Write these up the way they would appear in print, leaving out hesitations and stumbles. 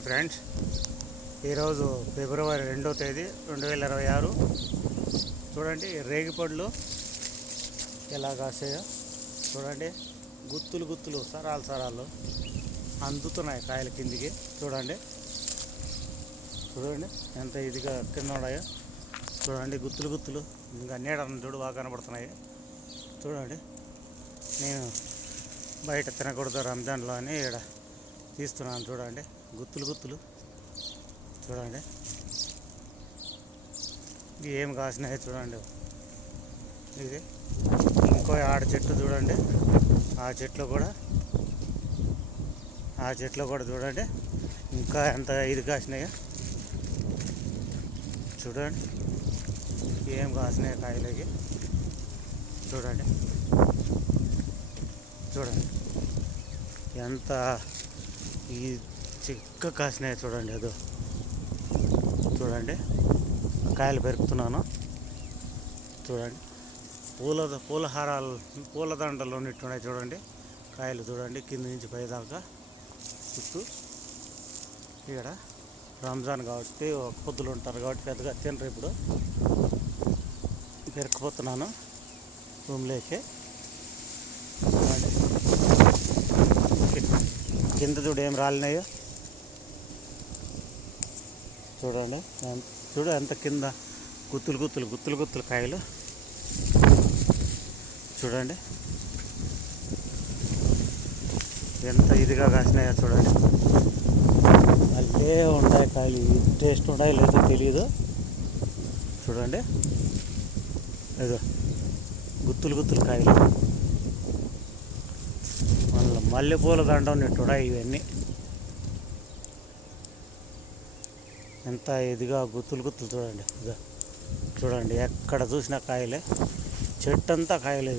Hi friends, ఈరోజు ఫిబ్రవరి 2వ తేదీ 2026. చూడండి రేగిపళ్ళు ఎలా కాసాయో చూడండి. గుత్తులు గుత్తులు సరాలు అందుతున్నాయి కాయల కిందికి. చూడండి చూడండి ఎంత ఇదిగా కింద ఉన్నాయో చూడండి. గుత్తులు గుత్తులు ఇంకా నీడను చూడు బాగా కనబడుతున్నాయి. చూడండి, నేను బయట తినకూడదు రంజాన్లో అని ఇక్కడ తీస్తున్నాను. చూడండి గుత్తులు గుత్తులు చూడండి ఏం కాసినాయి చూడండి. ఇది ఇంకో ఆడ చెట్టు చూడండి, ఆ చెట్లు కూడా చూడండి ఇంకా ఎంత ఇది కాసినాయో చూడండి. ఏం కాసినాయి కాయలకి చూడండి. చూడండి ఎంత ఈ చిక్క కాసినాయి చూడండి. అదో చూడండి కాయలు పెరుకుతున్నాను చూడండి. పూల దండలు ఉన్నట్టున్నాయి చూడండి కాయలు. చూడండి కింద నుంచి పైదాకా చుట్టూ. ఇక్కడ రంజాన్ కాబట్టి ఒక పొద్దులు ఉంటారు కాబట్టి పెద్దగా తినరు. ఇప్పుడు పెరుక్కుపోతున్నాను రూమ్లోకి. చూడండి కింద చూడు ఏం రాలినాయో చూడండి. చూడు ఎంత కింద గుత్తులు కాయలు చూడండి. ఎంత ఇదిగా కాసినాయో చూడండి. అల్లే ఉంటాయి కాయలు. టేస్ట్ ఉంటాయి లేదో తెలియదు. చూడండి ఏదో గుత్తులు కాయలు. మల్లెపూల దండ ఉన్నట్టున్నాయి ఇవన్నీ. ఎంత ఇదిగా గుత్తులు చూడండి. చూడండి ఎక్కడ చూసినా కాయలే, చెట్టు అంతా కాయలు.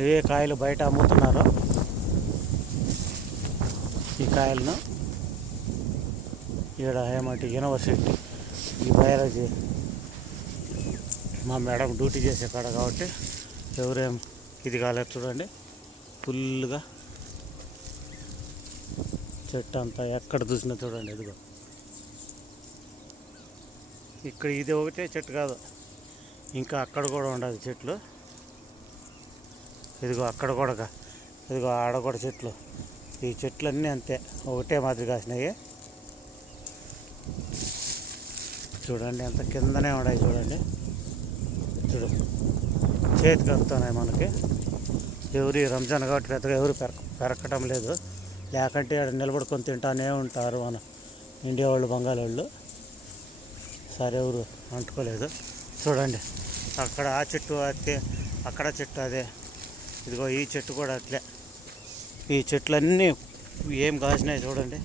ఇవే కాయలు బయట అమ్ముతున్నారు. ఈ కాయలను ఇక్కడ ఏమంటే యూనివర్సిటీ ఈ బయాలజీ మా మేడం డ్యూటీ చేసే కాడ కాబట్టి ఎవరేం ఇది కాలేదు. చూడండి ఫుల్గా చెట్టు అంతా ఎక్కడ చూసినా చూడండి. ఇదిగో ఇక్కడ ఇది ఒకటే చెట్టు కాదు, ఇంకా అక్కడ కూడా ఉండదు చెట్లు. ఇదిగో అక్కడ కూడా, ఇదిగో ఆడ కూడా చెట్లు. ఈ చెట్లు అన్నీ అంతే ఒకటే మాదిరి కాసినాయి. చూడండి ఎంత కిందనే ఉన్నాయి చూడండి. చూడు చేతికి అందుతున్నాయి మనకి. ఎవరు రంజాన్ కాబట్టి పెద్దగా ఎవరు పెరగటం లేదు. లేకంటే ఇక్కడ నిలబడుకొని తింటానే ఉంటారు మన ఇండియా వాళ్ళు, బంగాళీ వాళ్ళు. సరే ఎవరు అంటుకోలేదు. చూడండి అక్కడ ఆ చెట్టు అదే, అక్కడ చెట్టు అదే. ఇదిగో ఈ చెట్టు కూడా అట్లే. ఈ చెట్లన్నీ ఏం కాసినాయి చూడండి.